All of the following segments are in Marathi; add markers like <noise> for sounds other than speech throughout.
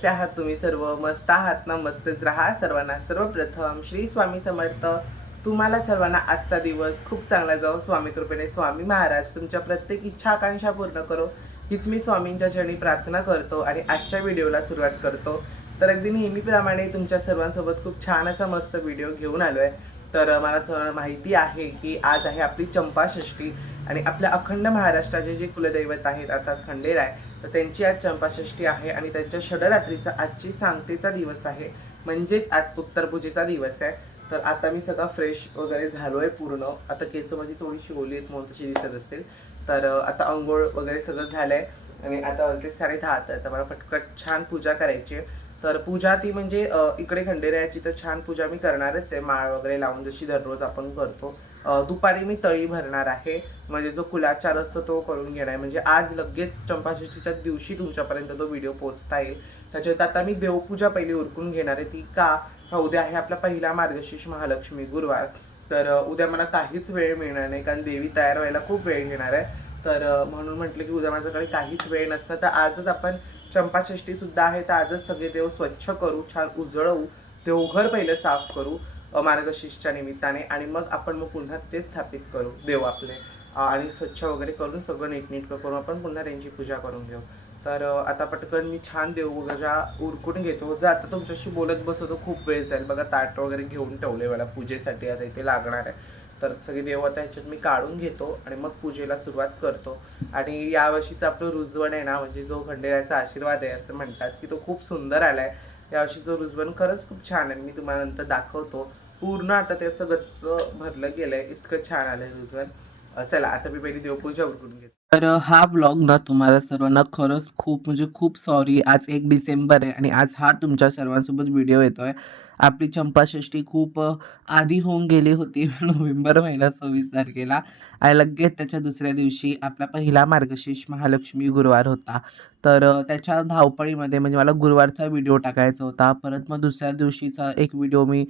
कसे आहात तुम्ही सर्व. मस्त आहात ना? मस्तच राहा. सर्वांना सर्वप्रथम श्री स्वामी समर्थ. तुम्हाला सर्वांना आजचा दिवस खूप चांगला जाओ स्वामी कृपेने स्वामी महाराज तुमच्या प्रत्येक इच्छा आकांक्षा पूर्ण करो. हीच मी स्वामींच्या चरणी प्रार्थना करतो आणि आजच्या व्हिडिओला सुरुवात करतो. तर अगदी नेहमीप्रमाणे तुमच्या सर्वांसोबत खूप छान असा मस्त व्हिडिओ घेऊन आलो आहे तर मला माहिती आहे की आज आहे आपली चंपाषष्ठी आणि आपल्या अखंड महाराष्ट्राचे जे कुलदैवत आहेत अर्थात खंडेराय तर त्यांची आज चंपाषष्ठी आहे आणि त्यांच्या षडरात्रीचा आजची सांगतेचा दिवस आहे. म्हणजेच आज उत्तरपूजेचा दिवस आहे. तर आता मी सगळा फ्रेश वगैरे झालो आहे पूर्ण. आता केस माझी थोडीशी ओली आहेत म्हणून तशी दिसत असतील. तर आता आंघोळ वगैरे सगळं झालं आहे आणि आता वाजले साडे दहा तर मला पटकट छान पूजा करायची आहे. तर पूजा ती म्हणजे इकडे खंडेरायाची तर छान पूजा मी करणारच आहे. माळ वगैरे लावून जशी दररोज आपण करतो. दुपारी मी तळी भरणार आहे. म्हणजे जो कुलाचार असतो तो करून घेणार आहे. म्हणजे आज लगेच चंपाषष्ठीच्या दिवशी तुमच्यापर्यंत तो व्हिडिओ पोचता येईल. त्याच्यात आता मी देवपूजा पहिली उरकून घेणार आहे. ती का? हा उद्या आहे आपला पहिला मार्गशीर्ष महालक्ष्मी गुरुवार. तर उद्या मला काहीच वेळ मिळणार नाही. कारण देवी तयार व्हायला खूप वेळ घेणार आहे. तर म्हणून म्हटलं की उद्या माझ्याकडे काहीच वेळ नसतं. तर आजच आपण चंपाषष्टी सुद्धा आहे. तर आजच सगळे देव स्वच्छ करू. छान उजळवू. देवघर पहिलं साफ करू. मार्गशीर्षच्या निमित्ताने. आणि मग आपण मग पुन्हा ते स्थापित करू. देव आपले. आणि स्वच्छ वगैरे करून सगळं नीटनीटकं करून आपण पुन्हा त्यांची पूजा करून घेऊ. तर आता पटकन मी छान देव वगैरे उरकून घेतो. जर आता तुमच्याशी बोलत बसतो खूप वेळ जाईल. बघा ताट वगैरे घेऊन ठेवले मला पूजेसाठी. आता इथे लागणार आहे. तर सगळी देव आता ह्याच्यात मी काढून घेतो आणि मग पूजेला सुरुवात करतो. आणि यावर्षीचं आपलं रुजवण आहे ना म्हणजे जो खंडेराचा आशीर्वाद आहे असं म्हणतात की तो खूप सुंदर आला आहे यावर्षीचं रुजवण खरंच खूप छान आहे. मी तुम्हाला नंतर दाखवतो. पूर्ण आता ते असं गच्च भरलं गेलंय. इतकं छान आलंय रुजवण चला आता मी पहिली देवपूजा उरकून घेतो. तर हा ब्लॉग ना तुम्हाला सर्वांना खरंच खूप म्हणजे खूप सॉरी आज एक डिसेंबर आहे आणि आज हा तुमच्या सर्वांसोबत व्हिडिओ येतोय. आपली चंपाषष्ठी खूप आधी होऊन गेली होती <laughs> नोव्हेंबर महिना सव्वीस तारखेला. आणि लगेच त्याच्या दुसऱ्या दिवशी आपला पहिला मार्गशीर्ष महालक्ष्मी गुरुवार होता. तर त्याच्या धावपळीमध्ये म्हणजे मला गुरुवारचा व्हिडिओ टाकायचा होता. परत मग दुसऱ्या दिवशीचा एक व्हिडिओ मी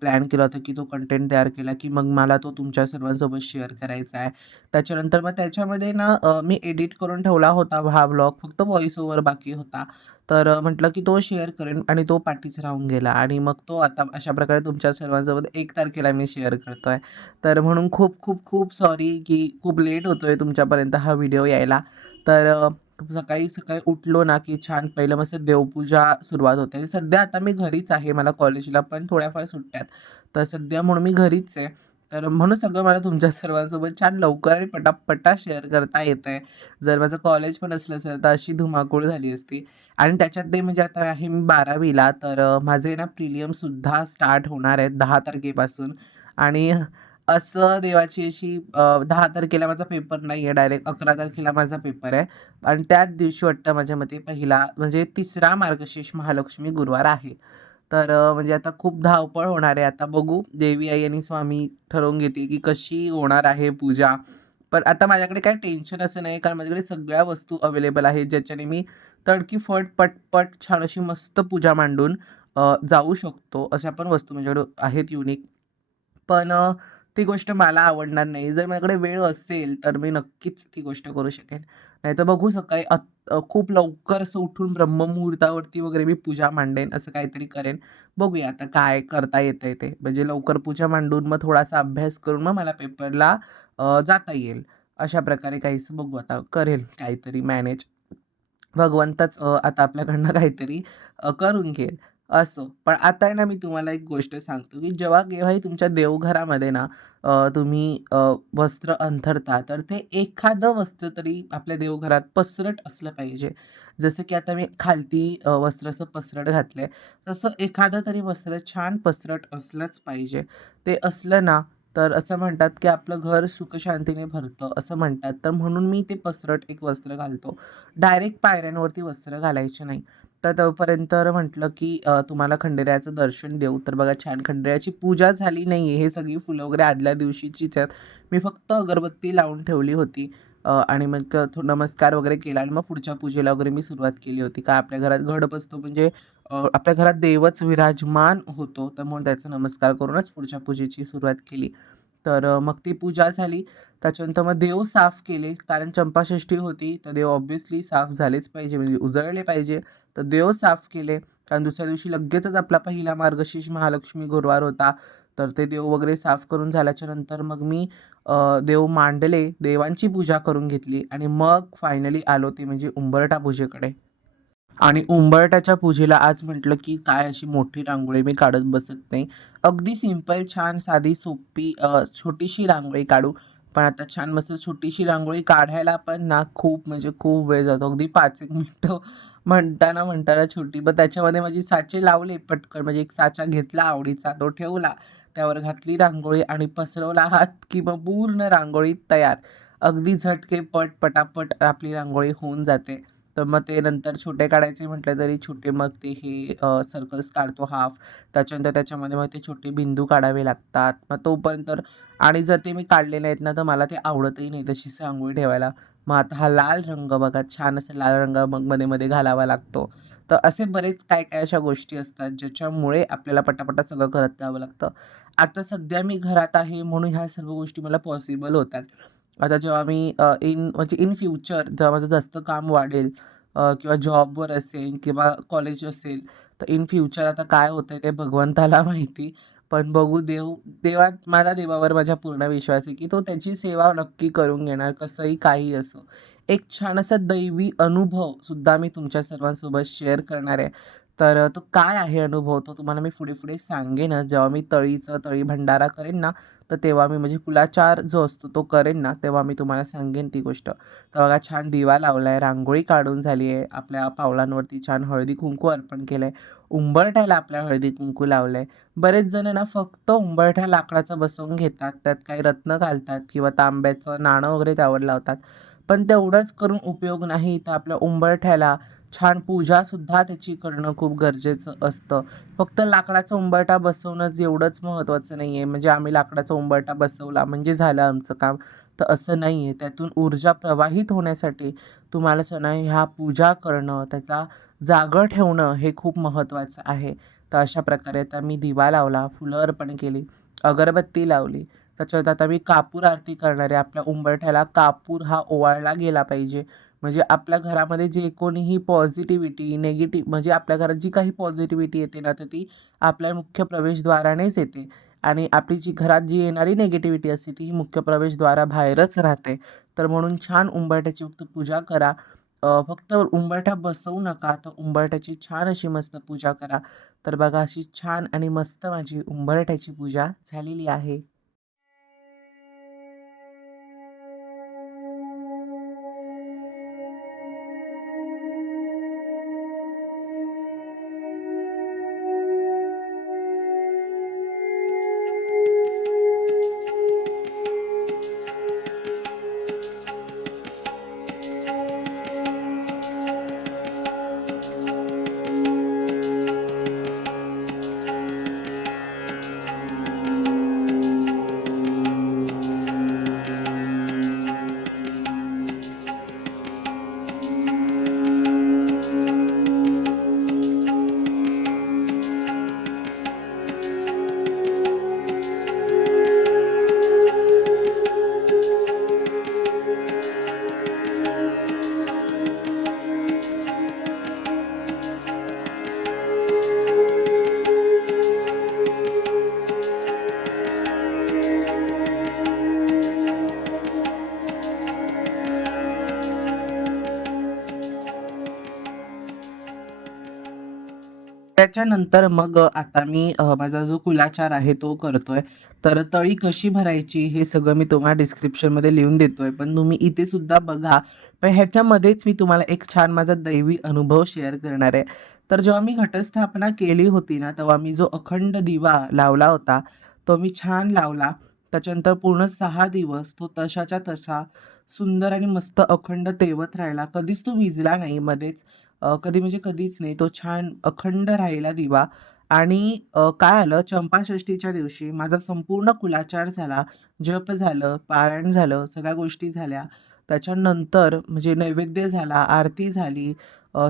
प्लॅन केला होता की तो कंटेंट तयार केला की मग मला तो तुमच्या सर्वांसोबत शेअर करायचा आहे. त्याच्यानंतर मग त्याच्यामध्ये ना मी एडिट करून ठेवला होता हा ब्लॉग. फक्त व्हॉइस ओव्हर बाकी होता. तर म्हटलं की तो शेअर करेन आणि तो पाठीच राहून गेला आणि मग तो आता अशा प्रकारे तुमच्या सर्वांसोबत एक तारखेला मी शेअर करतो आहे तर म्हणून खूप खूप खूप सॉरी की खूप लेट होतो आहे तुमच्यापर्यंत हा व्हिडिओ यायला. तर सकाळी सकाळी उठलो ना की छान पहिलं मस्त देवपूजा सुरुवात होते. आणि सध्या आता मी घरीच आहे मला कॉलेजला पण थोड्याफार सुट्ट्यात तर सध्या म्हणून मी घरीच आहे. तर म्हणून सगळं मला तुमच्या सर्वांसोबत छान लवकर आणि पटापटा शेअर करता येतं आहे जर माझं कॉलेज पण असलं असेल तर अशी धुमाकूळ झाली असती. आणि त्याच्यात ते म्हणजे आता आहे मी बारावीला तर माझे ना प्रिलियमसुद्धा स्टार्ट होणार आहेत दहा तारखेपासून. आणि असं देवाची अशी दहा तारखेला माझा पेपर नाही आहे डायरेक्ट अकरा तारखेला माझा पेपर आहे. आणि त्याच दिवशी वाटतं माझ्या मते पहिला म्हणजे तिसरा मार्गशीर्ष महालक्ष्मी गुरुवार आहे. तर म्हणजे आता खूप धावपळ होणार आहे. आता बघू देवी आई आणि स्वामी ठरवून घेतील की कशी होणार आहे पूजा. पण आता माझ्याकडे काय टेन्शन असं नाही कारण माझ्याकडे सगळ्या वस्तू अवेलेबल आहेत ज्याच्याने मी तडकीफट पटपट छान अशी मस्त पूजा मांडून जाऊ शकतो. अशा पण वस्तू माझ्याकडे आहेत युनिक पण ती गोष्ट मला आवडणार नाही. जर माझ्याकडे वेळ असेल तर मी नक्कीच ती गोष्ट करू शकेन. नाहीतर बघू सकाळी अत खूप लवकर असं उठून ब्रह्ममुहूर्तावरती वगैरे मी पूजा मांडेन असं काहीतरी करेन. बघूया आता काय करता येतं आहे ते. म्हणजे लवकर पूजा मांडून मग थोडासा अभ्यास करून मग मला पेपरला जाता येईल. अशा प्रकारे काहीसं बघू आता करेल काहीतरी मॅनेज. भगवंतच आता आपल्याकडनं काहीतरी करून घेईल. असो. पण आता आहे ना मी तुम्हाला एक गोष्ट सांगतो की जेव्हा केव्हाही तुमच्या देवघरामध्ये ना तुम्ही वस्त्र अंथरता तर ते एखादं वस्त्र तरी आपल्या देवघरात पसरट असलं पाहिजे. जसं की आता मी खालती वस्त्र असं पसरट घातलं आहे तसं एखादं तरी वस्त्र छान पसरट असलंच पाहिजे. ते असलं ना तर असं म्हणतात की आपलं घर सुखशांतीने भरतं असं म्हणतात. तर म्हणून मी ते पसरट एक वस्त्र घालतो. डायरेक्ट पायऱ्यांवरती वस्त्र घालायचे नाही. तर तोपर्यंत म्हटलं की अ, तुम्हाला खंडेरायाचं दर्शन देऊ. तर बघा छान खंडेरायाची पूजा झाली नाही आहे हे सगळी फुलं वगैरे आदल्या दिवशीचीच आहेत मी फक्त अगरबत्ती लावून ठेवली होती. अ, आणि मग त- थो- नमस्कार वगैरे केला आणि मग पुढच्या पूजेला वगैरे मी सुरुवात केली होती. का आपल्या घरात घड बसतो म्हणजे अ, आपल्या घरात देवच विराजमान होतो. तर म्हणून त्याचा नमस्कार करूनच पुढच्या पूजेची सुरुवात केली. तर अ, मग ती पूजा झाली. त्याच्यानंतर मग देव साफ केले. कारण चंपाषष्ठी होती. तर देव ऑब्व्हियसली साफ झालेच पाहिजे. म्हणजे उजळले पाहिजे. तर देव साफ केले. कारण दुसऱ्या दिवशी लगेचच आपला पहिला मार्गशीर्ष महालक्ष्मी गुरुवार होता. तर ते देव वगैरे साफ करून झाल्याच्यानंतर मग मी देव मांडले देवांची पूजा करून घेतली आणि मग फायनली आलो ते म्हणजे उंबरटा पूजेकडे. आणि उंबरट्याच्या पूजेला आज म्हटलं की काय अशी मोठी रांगोळी मी काढत बसत नाही. अगदी सिंपल छान साधी सोपी छोटीशी रांगोळी काढू. पण आता छान मस्त छोटीशी रांगोळी काढायला पण ना खूप म्हणजे खूप वेळ जातो. अगदी पाच एक मिनटं म्हणताना म्हणताना छोटी. मग त्याच्यामध्ये माझी साचे लावले पटकन. म्हणजे एक साचा घेतला आवडीचा. तो ठेवला. त्यावर घातली रांगोळी आणि पसरवला हात की मग पूर्ण रांगोळी तयार. अगदी झटके पट पटापट आपली रांगोळी होऊन जाते. तर मग ते नंतर छोटे काढायचे म्हटलं तरी छोटे. मग ते हे सर्कल्स काढतो हाफ त्याच्यानंतर त्याच्यामध्ये मग ते छोटे बिंदू काढावे लागतात. मग तोपर्यंत आणि जर ते मी काढले नाहीत ना तर मला ते आवडतही नाही तशीच रांगोळी ठेवायला. मग आता हा लाल रंग बघा छान असं लाल रंग मग मध्ये मध्ये घालावा लागतो. तर असे बरेच काय काय अशा गोष्टी असतात ज्याच्यामुळे आपल्याला पटापटा सगळं करत जावं लागतं. आता सध्या मी घरात आहे म्हणून ह्या सर्व गोष्टी मला पॉसिबल होतात. आता जेव्हा मी इन म्हणजे इन फ्युचर जेव्हा माझं जास्त काम वाढेल किंवा जॉबवर असेल किंवा कॉलेज असेल तर इन फ्युचर आता काय होतं ते भगवंताला माहिती. पण बघू देव देवा माझा देवावर माझा पूर्ण विश्वास आहे की तो त्याची सेवा नक्की करून घेणार कसंही काही असो. एक छान असा दैवी अनुभव सुद्धा मी तुमच्या सर्वांसोबत शेअर करणार आहे. तर तो काय आहे अनुभव? तो तुम्हाला मी पुढे पुढे सांगेनच जेव्हा मी तळीचं तळी भंडारा करेन ना तर तेव्हा मी म्हणजे कुलाचार जो असतो तो करेन ना तेव्हा मी तुम्हाला सांगेन ती गोष्ट. तर बघा छान दिवा लावला आहे रांगोळी काढून झाली आहे. आपल्या पावलांवरती छान हळदी कुंकू अर्पण केलं आहे उंबरठ्याला आपल्या हळदी कुंकू लावलं आहे बरेच जण ना फक्त उंबरठ्या लाकडाचं बसवून घेतात त्यात काही रत्न घालतात किंवा तांब्याचं नाणं वगैरे त्यावर लावतात. पण तेवढंच करून उपयोग नाही तर आपल्या उंबरठ्याला छान पूजासुद्धा त्याची करणं खूप गरजेचं असतं. फक्त लाकडाचा उंबरठा बसवणंच एवढंच महत्त्वाचं नाही आहे म्हणजे आम्ही लाकडाचा उंबरठा बसवला म्हणजे झालं आमचं काम. तर असं नाही आहे त्यातून ऊर्जा प्रवाहित होण्यासाठी तुम्हाला सणा ह्या पूजा करणं त्याचा जागं ठेवणं हे खूप महत्त्वाचं आहे. तर अशा प्रकारे आता मी दिवा लावला फुलं अर्पण केली अगरबत्ती लावली. त्याच्यात आता मी कापूर आरती करणारे आपल्या उंबरठ्याला कापूर हा ओवाळला गेला पाहिजे. म्हणजे आपल्या घरामध्ये जे कोणीही पॉझिटिव्हिटी नेगेटिव्ह म्हणजे आपल्या घरात जी काही पॉझिटिव्हिटी येते ना तर ती आपल्या मुख्य प्रवेशद्वारानेच येते. आणि आपली जी घरात जी येणारी नेगेटिव्हिटी असते ती मुख्य प्रवेशद्वाराबाहेरच राहते. तर म्हणून छान उंबरठ्याची फक्त पूजा करा. फक्त उंबरठा बसवू नका. तर उंबरठ्याची छान अशी मस्त पूजा करा. तर बघा अशी छान आणि मस्त माझी उंबरठ्याची पूजा झालेली आहे. त्याच्यानंतर मग आता मी माझा जो कुलाचार आहे तो करतोय. तर तळी कशी भरायची हे सगळं मी तुम्हाला डिस्क्रिप्शनमध्ये लिहून देतोय. पण तुम्ही इथे सुद्धा बघा. पण ह्याच्यामध्येच मी तुम्हाला एक छान माझा दैवी अनुभव शेअर करणार आहे. तर जेव्हा मी घटस्थापना केली होती ना तेव्हा मी जो अखंड दिवा लावला होता तो मी छान लावला. त्याच्यानंतर पूर्ण सहा दिवस तो तशाच्या तशा सुंदर आणि मस्त अखंड तेवत राहिला. कधीच तो विजला नाही मध्येच. कधी म्हणजे कधीच नाही. तो छान अखंड राहिला दिवा आणि काय आलं? चंपाषष्ठीच्या दिवशी माझा संपूर्ण कुलाचार झाला. जप झालं पारायण झालं सगळ्या गोष्टी झाल्या. त्याच्यानंतर म्हणजे नैवेद्य झाला आरती झाली.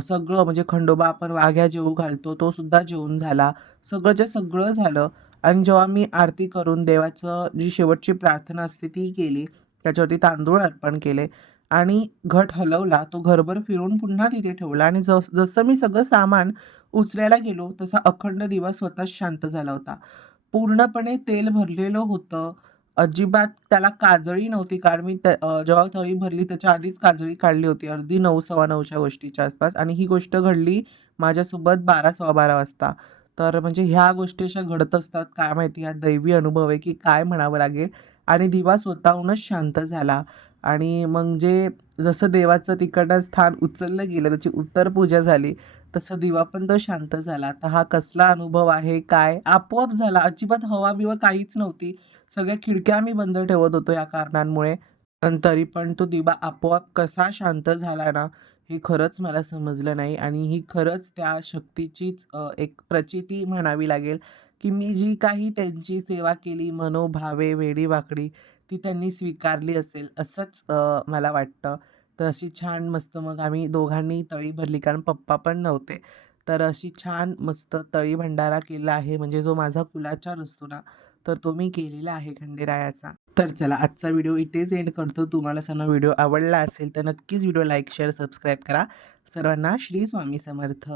सगळं म्हणजे खंडोबा आपण वाघ्या जेवू घालतो तो सुद्धा जेवून झाला. सगळंच्या सगळं झालं आणि जेव्हा मी आरती करून देवाचं जी शेवटची प्रार्थना असते ती केली. त्याच्यावरती तांदूळ अर्पण केले. आणि घट हलवला तो घरभर फिरून पुन्हा तिथे ठेवला आणि जस जसं मी सगळं सामान उचलायला गेलो तसा अखंड दिवा स्वतःच शांत झाला होता. पूर्णपणे तेल भरलेलं होतं. अजिबात त्याला काजळी नव्हती कारण मी त्या- जेव्हा थळी भरली त्याच्या आधीच काजळी काढली होती. अर्धी नऊ सव्वा नऊच्या गोष्टीच्या आसपास आणि ही गोष्ट घडली माझ्यासोबत बारा सव्वा बारा वाजता. तर म्हणजे ह्या गोष्टी अशा घडत असतात काय माहिती हा दैवी अनुभव आहे की काय म्हणावं लागेल. आणि दिवा स्वतःहूनच शांत झाला. आणि मग जे जसं देवाचं तिकडनं स्थान उचललं गेलं त्याची उत्तर पूजा झाली तसं दिवा पण तो शांत झाला. आता हा कसला अनुभव आहे काय? आपोआप झाला. अजिबात हवा बिवा काहीच नव्हती. सगळ्या खिडक्या मी बंद ठेवत होतो या कारणांमुळे. पण तरी पण तो दिवा आपोआप कसा शांत झाला ना हे खरंच मला समजलं नाही. आणि ही खरंच त्या शक्तीचीच एक प्रचिती म्हणावी लागेल की मी जी काही त्यांची सेवा केली मनोभावे वेडी वाकडी ती त्यांनी स्वीकारली असेल असंच मला वाटतं. तर अशी छान मस्त मग आम्ही दोघांनी तळी भरली कारण पप्पा पण नव्हते. तर अशी छान मस्त तळी भंडारा केला आहे. म्हणजे जो माझा कुलाचार असतो ना तर तो मी केलेला आहे खंडेरायाचा. तर चला आजचा व्हिडिओ इथेच एंड करतो. तुम्हाला सर्व व्हिडिओ आवडला असेल तर नक्कीच व्हिडिओ लाईक शेअर सबस्क्राईब करा. सर्वांना श्री स्वामी समर्थ.